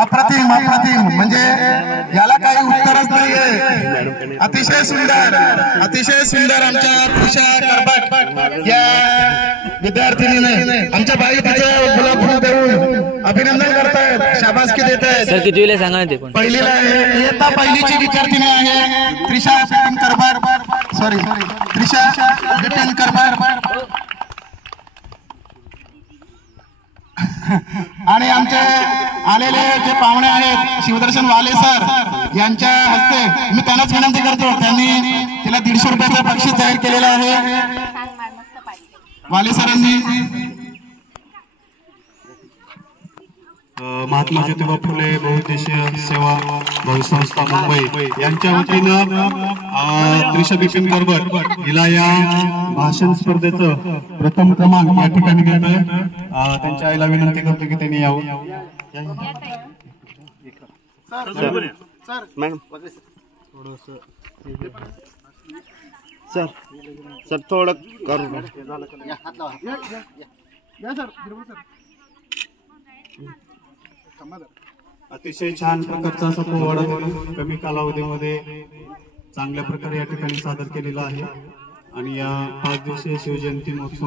अप्रतिम अप्रतिम म्हणजे याला काही उत्तरच नाहीये। अतिशय सुंदर आमच्या त्रिशा करबट या विद्यार्थिनीने आमच्या बाई तिचं गुलाब फूल देऊन अभिनंदन करतायत, शाबासकी देतायत। सर कितवीला सांगा ते पण पहिलीला आहे, इयत्ता पहिलीची विद्यार्थिनी आहे त्रिशा बिपिन करबट, सॉरी त्रिशा बिपिन करबट। आणि आमचे आलेले जे पाहुणे आहेत शिवदर्शन वाले सर यांच्या हस्ते मी त्यांनाच विनंती करतो, त्यांनी तिला 150 रुपयाचं बक्षीस जाहीर केलेलं आहे वाले सरांनी। महात्मा ज्योतिबा फुले बहुउद्देशीय सेवा बहुसंस्था मुंबई यांच्या वतीनं त्रिशा बिपिन करबर हिला या भाषण स्पर्धेचं प्रथम क्रमांक या ठिकाणी घेत आहे। त्यांच्या आईला विनंती करतो की त्यांनी यावं। सर थोडं करू अतिशय छान प्रकारचा असा पोवाडा त्यांनी कमी कालावधीमध्ये चांगल्या प्रकारे या ठिकाणी सादर केलेला आहे। आणि या 5 दिवसीय शिवजयंती महोत्सव